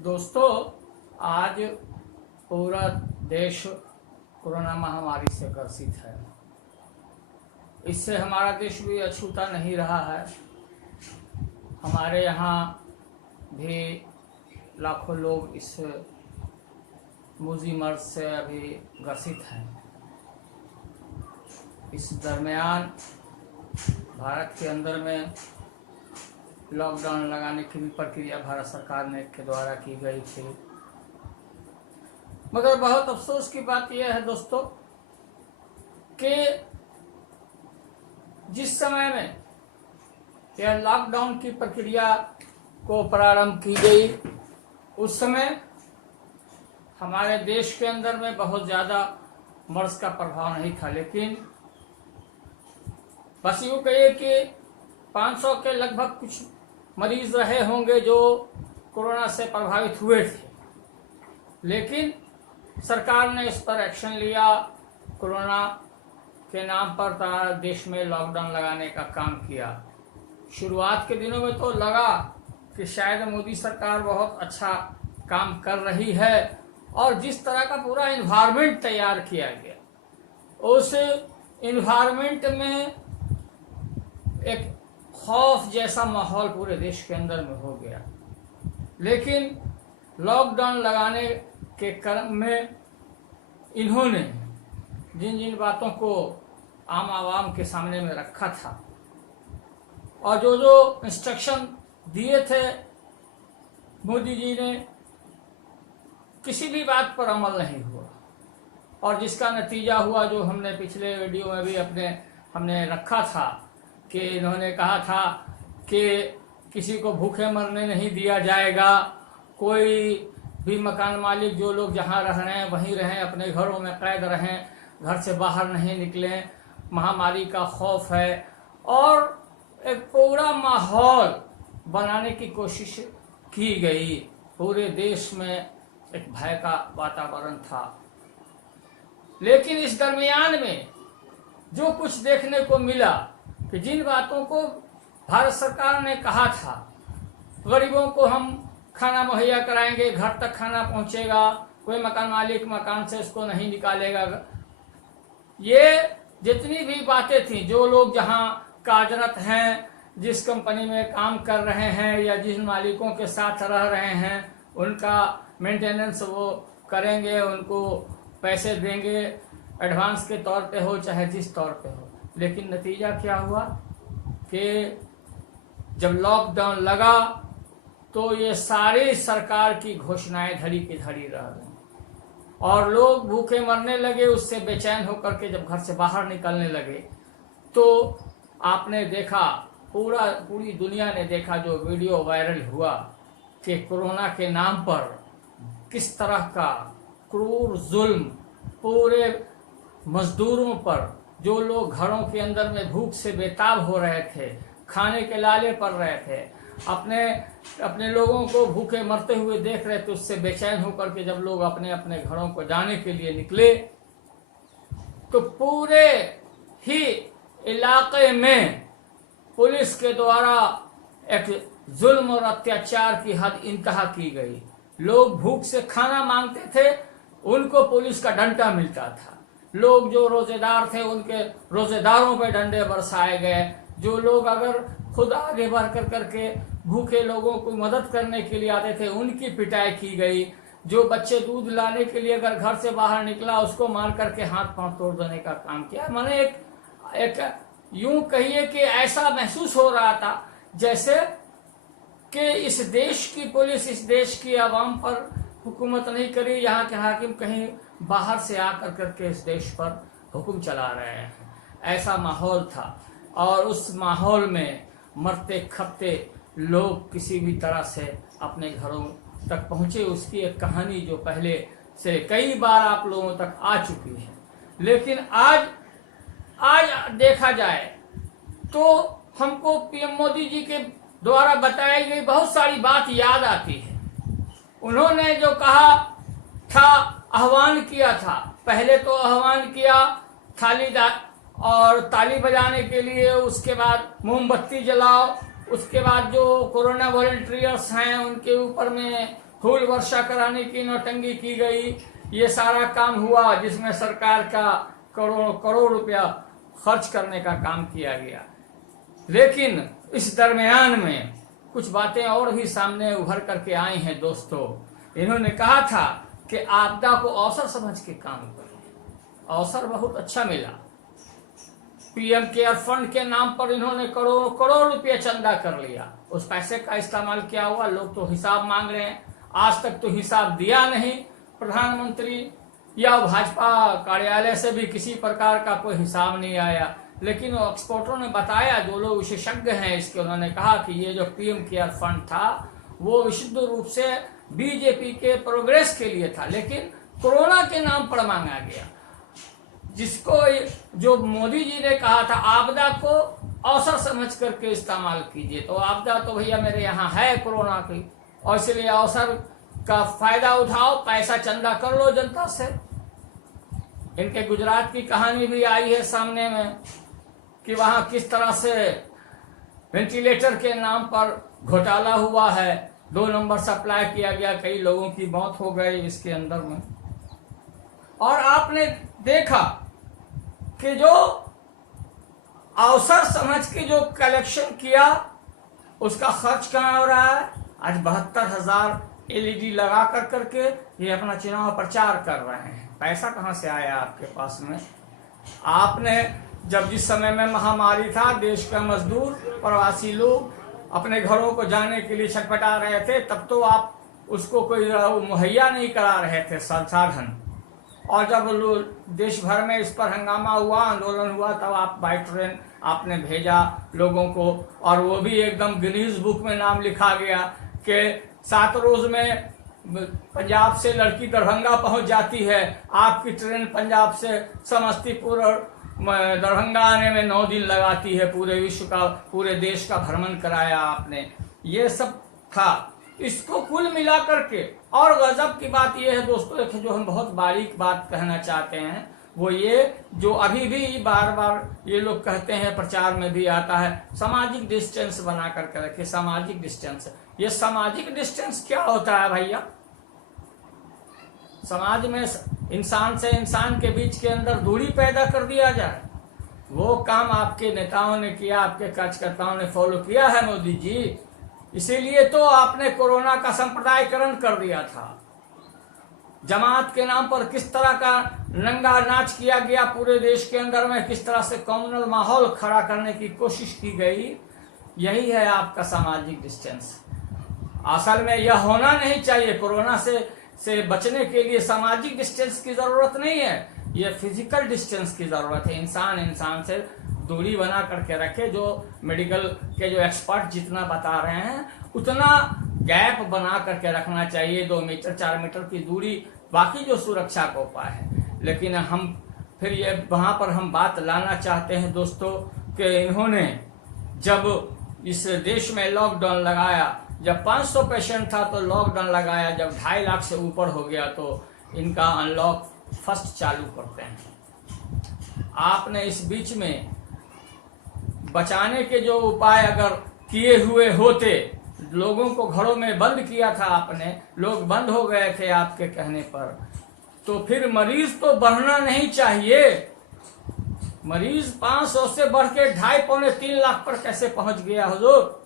दोस्तों, आज पूरा देश कोरोना महामारी से ग्रसित है। इससे हमारा देश भी अछूता नहीं रहा है। हमारे यहाँ भी लाखों लोग इस मुजी मर्ज से अभी ग्रसित हैं। इस दरमियान भारत के अंदर में लॉकडाउन लगाने की भी प्रक्रिया भारत सरकार ने के द्वारा की गई थी, मगर बहुत अफसोस की बात यह है दोस्तों कि जिस समय में यह लॉकडाउन की प्रक्रिया को प्रारंभ की गई, उस समय हमारे देश के अंदर में बहुत ज़्यादा मर्ज का प्रभाव नहीं था। लेकिन बस यूँ कहिए कि 500 के लगभग कुछ मरीज रहे होंगे जो कोरोना से प्रभावित हुए थे, लेकिन सरकार ने इस पर एक्शन लिया। कोरोना के नाम पर देश में लॉकडाउन लगाने का काम किया। शुरुआत के दिनों में तो लगा कि शायद मोदी सरकार बहुत अच्छा काम कर रही है, और जिस तरह का पूरा इन्वायरमेंट तैयार किया गया, उस इन्वायरमेंट में एक खौफ जैसा माहौल पूरे देश के अंदर में हो गया। लेकिन लॉकडाउन लगाने के क्रम में इन्होंने जिन जिन बातों को आम आवाम के सामने में रखा था और जो जो इंस्ट्रक्शन दिए थे मोदी जी ने, किसी भी बात पर अमल नहीं हुआ, और जिसका नतीजा हुआ जो हमने पिछले वीडियो में भी हमने रखा था कि इन्होंने कहा था कि किसी को भूखे मरने नहीं दिया जाएगा, कोई भी मकान मालिक जो लोग जहां रह रहे हैं वहीं रहें, अपने घरों में कैद रहें, घर से बाहर नहीं निकलें, महामारी का खौफ है, और एक पूरा माहौल बनाने की कोशिश की गई। पूरे देश में एक भय का वातावरण था। लेकिन इस दरमियान में जो कुछ देखने को मिला कि जिन बातों को भारत सरकार ने कहा था, गरीबों को हम खाना मुहैया कराएंगे, घर तक खाना पहुंचेगा, कोई मकान मालिक मकान से उसको नहीं निकालेगा, ये जितनी भी बातें थी, जो लोग जहां कार्यरत हैं, जिस कंपनी में काम कर रहे हैं या जिन मालिकों के साथ रह रहे हैं, उनका मेंटेनेंस वो करेंगे, उनको पैसे देंगे, एडवांस के तौर पे हो चाहे जिस तौर पे हो। लेकिन नतीजा क्या हुआ कि जब लॉकडाउन लगा तो ये सारी सरकार की घोषणाएं धड़ी की धड़ी रह गई, और लोग भूखे मरने लगे। उससे बेचैन होकर के जब घर से बाहर निकलने लगे तो आपने देखा, पूरी दुनिया ने देखा, जो वीडियो वायरल हुआ कि कोरोना के नाम पर किस तरह का क्रूर जुल्म पूरे मजदूरों पर, जो लोग घरों के अंदर में भूख से बेताब हो रहे थे, खाने के लाले पड़ रहे थे, अपने लोगों को भूखे मरते हुए देख रहे थे, उससे बेचैन होकर के जब लोग अपने अपने घरों को जाने के लिए निकले तो पूरे ही इलाके में पुलिस के द्वारा एक जुल्म और अत्याचार की हद इंतहा की गई। लोग भूख से खाना मांगते थे, उनको पुलिस का डंडा मिलता था। लोग जो रोजेदार थे उनके रोजेदारों पे डंडे बरसाए गए। जो लोग अगर खुद आगे बढ़ करके भूखे लोगों को मदद करने के लिए आते थे, उनकी पिटाई की गई। जो बच्चे दूध लाने के लिए अगर घर से बाहर निकला, उसको मार करके हाथ पांव तोड़ देने का काम किया। मैंने एक यूं कहिए कि ऐसा महसूस हो रहा था जैसे कि इस देश की पुलिस इस देश की आवाम पर हुकूमत नहीं करी, यहाँ के हाकिम कहीं बाहर से आकर करके इस देश पर हुक्म चला रहे हैं। ऐसा माहौल था, और उस माहौल में मरते खपते लोग किसी भी तरह से अपने घरों तक पहुंचे, उसकी एक कहानी जो पहले से कई बार आप लोगों तक आ चुकी है। लेकिन आज देखा जाए तो हमको पीएम मोदी जी के द्वारा बताई गई बहुत सारी बात याद आती है। उन्होंने जो कहा था, आह्वान किया था, पहले तो आह्वान किया ताली बजाने के लिए, उसके बाद मोमबत्ती जलाओ, उसके बाद जो कोरोना वॉलंटियर्स हैं उनके ऊपर में फूल वर्षा कराने की नौटंकी की गई। ये सारा काम हुआ जिसमें सरकार का करोड़ करोड़ रुपया खर्च करने का काम किया गया। लेकिन इस दरमियान में कुछ बातें और भी सामने उभर करके आई हैं दोस्तों। इन्होंने कहा था कि आपदा को अवसर समझ के काम करें। अवसर बहुत अच्छा मिला। पीएम केयर फंड के नाम पर इन्होंने करोड़ करोड़ रुपये चंदा कर लिया। उस पैसे का इस्तेमाल क्या हुआ, लोग तो हिसाब मांग रहे हैं। आज तक तो हिसाब दिया नहीं प्रधानमंत्री या भाजपा कार्यालय से भी किसी प्रकार का कोई हिसाब नहीं आया। लेकिन एक्सपर्टों ने बताया, जो लोग विशेषज्ञ हैं इसके, उन्होंने कहा कि ये जो पीएम केयर फंड था वो विशुद्ध रूप से बीजेपी के प्रोग्रेस के लिए था, लेकिन कोरोना के नाम पर मांगा गया। जिसको जो मोदी जी ने कहा था आपदा को अवसर समझ करके इस्तेमाल कीजिए, तो आपदा तो भैया मेरे यहाँ है कोरोना की, और इसलिए अवसर का फायदा उठाओ, पैसा चंदा कर लो जनता से। इनके गुजरात की कहानी भी आई है सामने में कि वहां किस तरह से वेंटिलेटर के नाम पर घोटाला हुआ है, 2 नंबर सप्लाई किया गया, कई लोगों की मौत हो गई इसके अंदर में। और आपने देखा कि जो अवसर समझ के जो कलेक्शन किया उसका खर्च कहाँ हो रहा है। आज 72,000 LED लगा कर करके ये अपना चुनाव प्रचार कर रहे हैं। पैसा कहाँ से आया आपके पास में। आपने जब जिस समय में महामारी था, देश का मजदूर प्रवासी लोग अपने घरों को जाने के लिए छटपटा रहे थे, तब तो आप उसको कोई मुहैया नहीं करा रहे थे संसाधन। और जब देश भर में इस पर हंगामा हुआ, आंदोलन हुआ, तब आप बाई ट्रेन आपने भेजा लोगों को, और वो भी एकदम गिनीज बुक में नाम लिखा गया कि 7 रोज में पंजाब से लड़की दरभंगा पहुंच जाती है। आपकी ट्रेन पंजाब से समस्तीपुर और दरभंगा आने में 9 दिन लगाती है। पूरे विश्व का, पूरे देश का भ्रमण कराया आपने। ये सब था। इसको कुल मिला करके, और गजब की बात यह है दोस्तों, एक जो हम बहुत बारीक बात कहना चाहते हैं वो ये, जो अभी भी बार बार ये लोग कहते हैं, प्रचार में भी आता है, सामाजिक डिस्टेंस बना करके रखे। सामाजिक डिस्टेंस, ये सामाजिक डिस्टेंस क्या होता है भैया। समाज में इंसान से इंसान के बीच के अंदर दूरी पैदा कर दिया जाए, वो काम आपके नेताओं ने किया, आपके कार्यकर्ताओं ने फॉलो किया है मोदी जी। इसीलिए तो आपने कोरोना का संप्रदायकरण कर दिया था। जमात के नाम पर किस तरह का नंगा नाच किया गया पूरे देश के अंदर में, किस तरह से कम्युनल माहौल खड़ा करने की कोशिश की गई, यही है आपका सामाजिक डिस्टेंस। असल में यह होना नहीं चाहिए। कोरोना से बचने के लिए सामाजिक डिस्टेंस की जरूरत नहीं है, यह फिजिकल डिस्टेंस की जरूरत है। इंसान इंसान से दूरी बना करके रखे। जो मेडिकल के जो एक्सपर्ट जितना बता रहे हैं उतना गैप बना करके रखना चाहिए, 2 मीटर 4 मीटर की दूरी, बाकी जो सुरक्षा का उपाय है। लेकिन हम फिर ये वहां पर हम बात लाना चाहते हैं दोस्तों कि इन्होंने जब इस देश में लॉकडाउन लगाया, जब 500 पेशेंट था तो लॉकडाउन लगाया, जब 2.5 लाख से ऊपर हो गया तो इनका अनलॉक फर्स्ट चालू करते हैं। आपने इस बीच में बचाने के जो उपाय अगर किए हुए होते, लोगों को घरों में बंद किया था आपने, लोग बंद हो गए थे आपके कहने पर, तो फिर मरीज तो बढ़ना नहीं चाहिए। मरीज 500 से बढ़ के 2.5 पौने 3 लाख पर कैसे पहुंच गया हुजूर,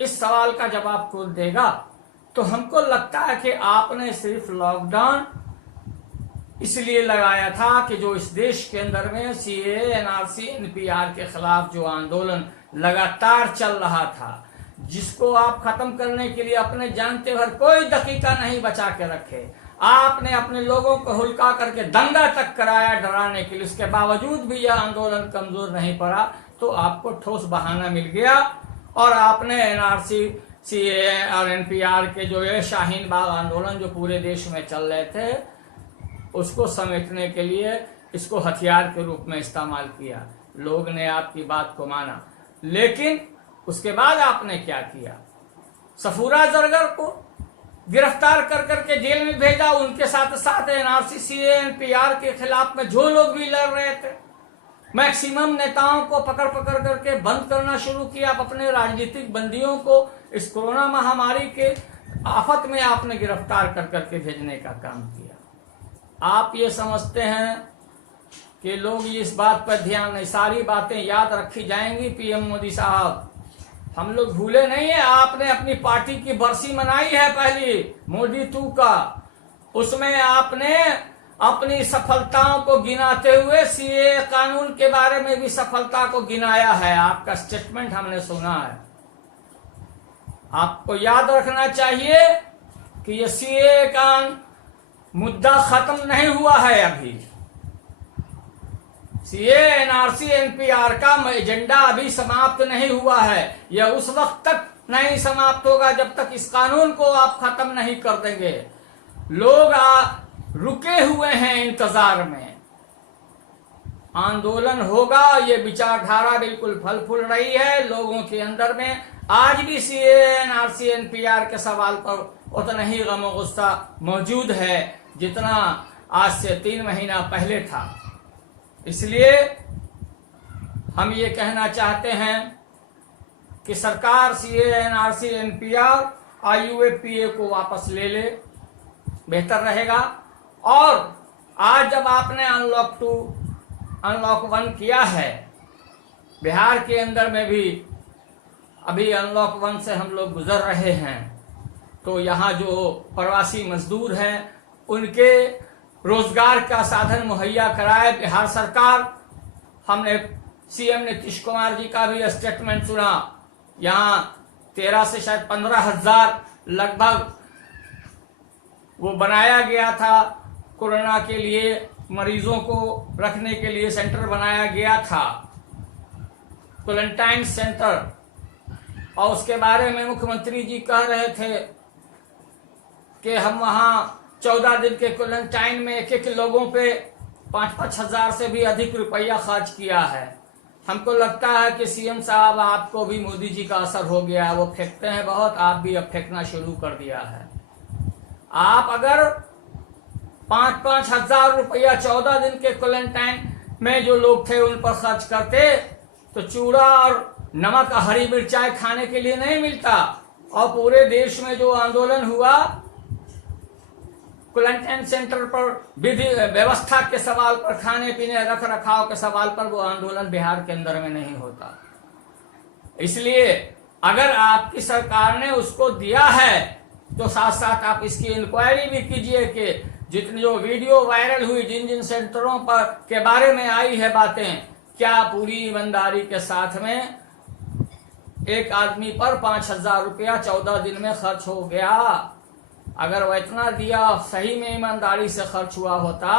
इस सवाल का जवाब कौन देगा। तो हमको लगता है कि आपने सिर्फ लॉकडाउन इसलिए लगाया था कि जो इस देश के अंदर में सीए, एनआरसी, एनपीआर के खिलाफ जो आंदोलन लगातार चल रहा था, जिसको आप खत्म करने के लिए अपने जानते भर कोई दकीका नहीं बचा के रखे, आपने अपने लोगों को हुलका करके दंगा तक कराया डराने के लिए। उसके बावजूद भी यह आंदोलन कमजोर नहीं पड़ा, तो आपको ठोस बहाना मिल गया और आपने एनआरसी, सीए और एनपीआर के जो ये शाहीन बाग आंदोलन जो पूरे देश में चल रहे थे, उसको समेटने के लिए इसको हथियार के रूप में इस्तेमाल किया। लोग ने आपकी बात को माना, लेकिन उसके बाद आपने क्या किया, सफूरा जरगर को गिरफ्तार कर करके जेल में भेजा। उनके साथ साथ एनआरसी, सीए, एनपीआर के खिलाफ में जो लोग भी लड़ रहे थे, मैक्सिमम नेताओं को पकड़ पकड़ करके बंद करना शुरू किया। आप अपने राजनीतिक बंदियों को इस कोरोना महामारी के आफत में आपने गिरफ्तार कर करके भेजने का काम किया। आप ये समझते हैं कि लोग इस बात पर ध्यान नहीं, सारी बातें याद रखी जाएंगी पीएम मोदी साहब, हम लोग भूले नहीं है। आपने अपनी पार्टी की बरसी मनाई है पहली मोदी 2 का, उसमें आपने अपनी सफलताओं को गिनाते हुए सीए कानून के बारे में भी सफलता को गिनाया है। आपका स्टेटमेंट हमने सुना है। आपको याद रखना चाहिए कि ये सीए का मुद्दा खत्म नहीं हुआ है अभी। सीए एनआरसी एनपीआर का एजेंडा अभी समाप्त नहीं हुआ है। यह उस वक्त तक नहीं समाप्त होगा जब तक इस कानून को आप खत्म नहीं कर देंगे। लोग रुके हुए हैं इंतजार में, आंदोलन होगा। ये विचारधारा बिल्कुल फल फूल रही है लोगों के अंदर में। आज भी सीए एनआरसी एनपीआर के सवाल पर उतना ही गम और गुस्सा मौजूद है जितना आज से 3 महीना पहले था। इसलिए हम ये कहना चाहते हैं कि सरकार सीए एनआरसी एनपीआर आईयूएपीए को वापस ले ले, बेहतर रहेगा। और आज जब आपने अनलॉक 2 अनलॉक 1 किया है, बिहार के अंदर में भी अभी अनलॉक 1 से हम लोग गुजर रहे हैं, तो यहाँ जो प्रवासी मजदूर हैं उनके रोजगार का साधन मुहैया कराए बिहार सरकार। हमने सीएम नीतीश कुमार जी का भी स्टेटमेंट सुना। यहाँ 13 से शायद 15,000 लगभग वो बनाया गया था कोरोना के लिए, मरीजों को रखने के लिए सेंटर बनाया गया था, क्वारंटाइन सेंटर। और उसके बारे में मुख्यमंत्री जी कह रहे थे कि हम वहाँ 14 दिन के क्वारंटाइन में एक लोगों पे 5-5 हजार से भी अधिक रुपया खर्च किया है। हमको लगता है कि सीएम साहब आपको भी मोदी जी का असर हो गया है। वो फेंकते हैं बहुत, आप भी अब फेंकना शुरू कर दिया है। आप अगर 5-5 हजार रुपया 14 दिन के क्वारंटाइन में जो लोग थे उन पर खर्च करते तो चूड़ा और नमक हरी मिर्चाई खाने के लिए नहीं मिलता। और पूरे देश में जो आंदोलन हुआ क्वारंटाइन सेंटर पर विधि व्यवस्था के सवाल पर, खाने पीने रख रखाव के सवाल पर, वो आंदोलन बिहार के अंदर में नहीं होता। इसलिए अगर आपकी सरकार ने उसको दिया है तो साथ साथ आप इसकी इंक्वायरी भी कीजिए कि जितनी जो वीडियो वायरल हुई, जिन जिन सेंटरों पर के बारे में आई है बातें, क्या पूरी ईमानदारी के साथ में एक आदमी पर 5,000 रुपया 14 दिन में खर्च हो गया। अगर वो इतना दिया, सही में ईमानदारी से खर्च हुआ होता,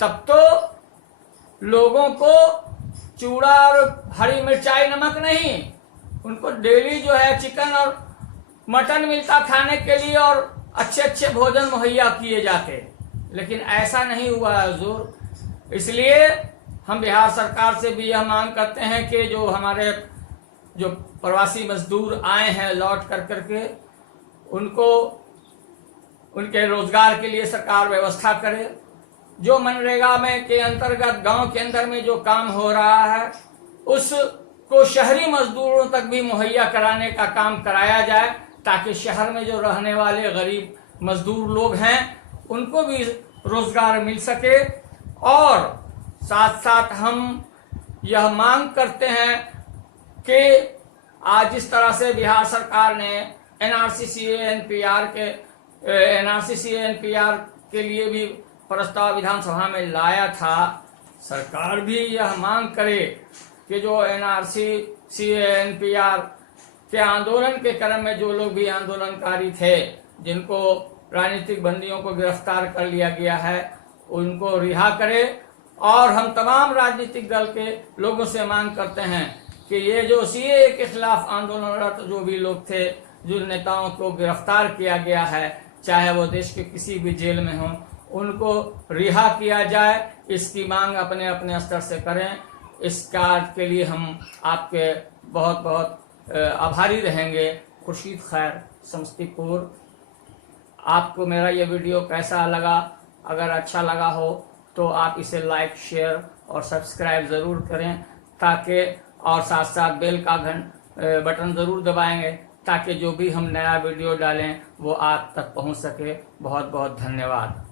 तब तो लोगों को चूड़ा और हरी मिर्चाई नमक नहीं, उनको डेली जो है चिकन और मटन मिलता खाने के लिए और अच्छे अच्छे भोजन मुहैया किए जाते। लेकिन ऐसा नहीं हुआ है हुजूर। इसलिए हम बिहार सरकार से भी यह मांग करते हैं कि जो हमारे जो प्रवासी मजदूर आए हैं लौट कर करके, उनको उनके रोजगार के लिए सरकार व्यवस्था करे। जो मनरेगा में के अंतर्गत गांव के अंदर में जो काम हो रहा है उसको शहरी मजदूरों तक भी मुहैया कराने का काम कराया जाए, ताकि शहर में जो रहने वाले गरीब मजदूर लोग हैं उनको भी रोजगार मिल सके। और साथ साथ हम यह मांग करते हैं कि आज जिस तरह से बिहार सरकार ने एनआरसी एनपीआर के लिए भी प्रस्ताव विधानसभा में लाया था, सरकार भी यह मांग करे कि जो एनआरसी एनपीआर के आंदोलन के क्रम में जो लोग भी आंदोलनकारी थे, जिनको राजनीतिक बंदियों को गिरफ्तार कर लिया गया है, उनको रिहा करे। और हम तमाम राजनीतिक दल के लोगों से मांग करते हैं कि ये जो सीए के खिलाफ आंदोलनरत जो भी लोग थे, जो नेताओं को गिरफ्तार किया गया है, चाहे वो देश के किसी भी जेल में हो, उनको रिहा किया जाए। इसकी मांग अपने अपने स्तर से करें। इस कार्य के लिए हम आपके बहुत बहुत आभारी रहेंगे। खुर्शीद खैर, समस्तीपुर। आपको मेरा ये वीडियो कैसा लगा? अगर अच्छा लगा हो तो आप इसे लाइक, शेयर और सब्सक्राइब ज़रूर करें, ताकि और साथ साथ बेल का बटन ज़रूर दबाएंगे ताकि जो भी हम नया वीडियो डालें वो आप तक पहुंच सके। बहुत बहुत धन्यवाद।